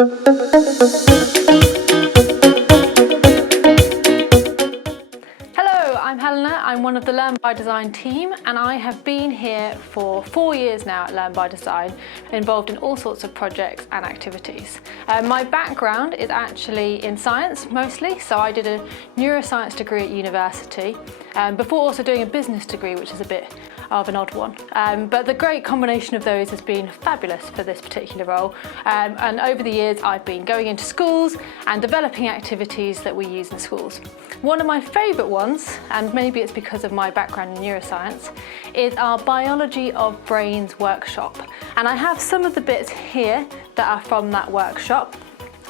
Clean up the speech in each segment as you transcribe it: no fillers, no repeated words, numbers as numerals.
I'm one of the Learn by Design team, and I have been here for 4 years now at Learn by Design, involved in all sorts of projects and activities. My background is actually in science mostly, so I did a neuroscience degree at university before also doing a business degree, which is a bit of an odd one. But the great combination of those has been fabulous for this particular role. And over the years I've been going into schools and developing activities that we use in schools. One of my favourite ones, and maybe it's because of my background in neuroscience, is our Biology of Brains workshop. And I have some of the bits here that are from that workshop.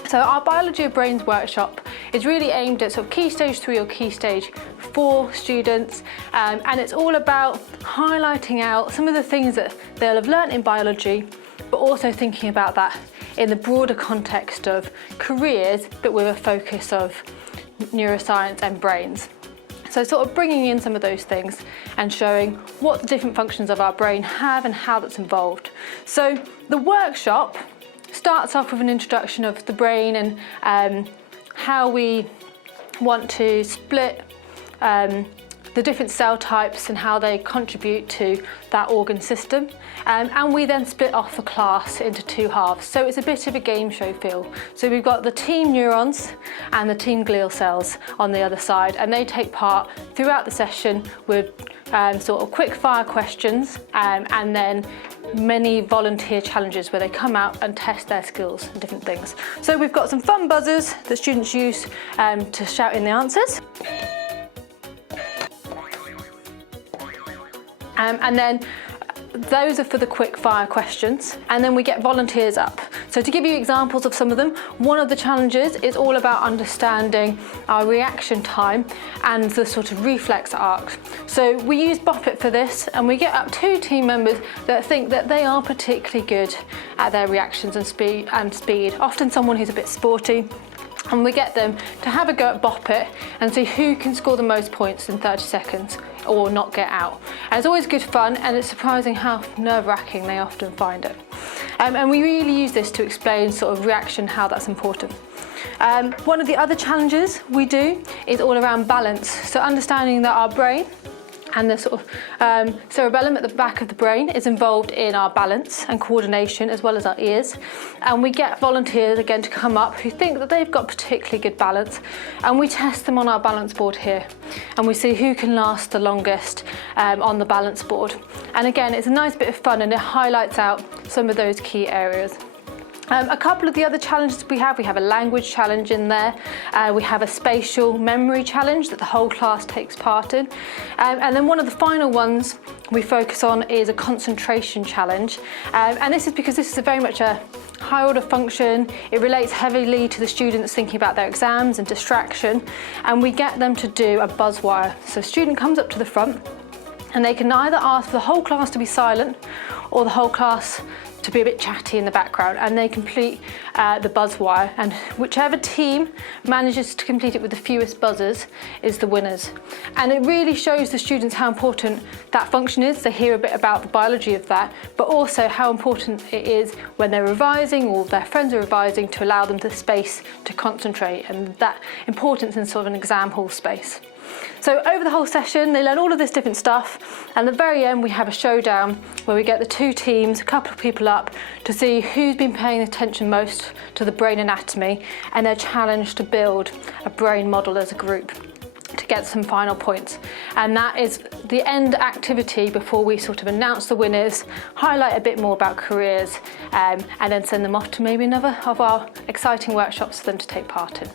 So our Biology of Brains workshop is really aimed at sort of Key Stage 3 or Key Stage 4 students, and it's all about highlighting out some of the things that they'll have learnt in biology, but also thinking about that in the broader context of careers, but with a focus of neuroscience and brains. So sort of bringing in some of those things and showing what the different functions of our brain have and how that's involved. So the workshop starts off with an introduction of the brain and how we want to split the different cell types and how they contribute to that organ system. And we then split off the class into two halves. So it's a bit of a game show feel. So we've got the team neurons and the team glial cells on the other side, and they take part throughout the session with sort of quick fire questions and then many volunteer challenges where they come out and test their skills and different things. So we've got some fun buzzers that students use to shout in the answers. And then those are for the quick fire questions, and then we get volunteers up. So to give you examples of some of them, one of the challenges is all about understanding our reaction time and the sort of reflex arcs. So we use Bop It for this, and we get up 2 team members that think that they are particularly good at their reactions and speed, often someone who's a bit sporty. And we get them to have a go at Bop It and see who can score the most points in 30 seconds or not get out. And it's always good fun, and it's surprising how nerve-wracking they often find it. And we really use this to explain sort of reaction, how that's important. One of the other challenges we do is all around balance. So understanding that our brain and the sort of cerebellum at the back of the brain is involved in our balance and coordination, as well as our ears. And we get volunteers again to come up who think that they've got particularly good balance, and we test them on our balance board here, and we see who can last the longest on the balance board. And again, it's a nice bit of fun, and it highlights out some of those key areas. A couple of the other challenges we have a language challenge in there, we have a spatial memory challenge that the whole class takes part in, and then one of the final ones we focus on is a concentration challenge, and this is because this is very much a high order function. It relates heavily to the students thinking about their exams and distraction, and we get them to do a buzz wire. So a student comes up to the front, and they can either ask for the whole class to be silent or the whole class to be a bit chatty in the background, and they complete the buzz wire, and whichever team manages to complete it with the fewest buzzers is the winners. And it really shows the students how important that function is. They hear a bit about the biology of that, but also how important it is when they're revising or their friends are revising to allow them the space to concentrate, and that importance in sort of an exam hall space. So over the whole session, they learn all of this different stuff, and at the very end we have a showdown where we get the 2 teams, a couple of people up, to see who's been paying attention most to the brain anatomy, and they're challenged to build a brain model as a group to get some final points. And that is the end activity before we sort of announce the winners, highlight a bit more about careers, and then send them off to maybe another of our exciting workshops for them to take part in.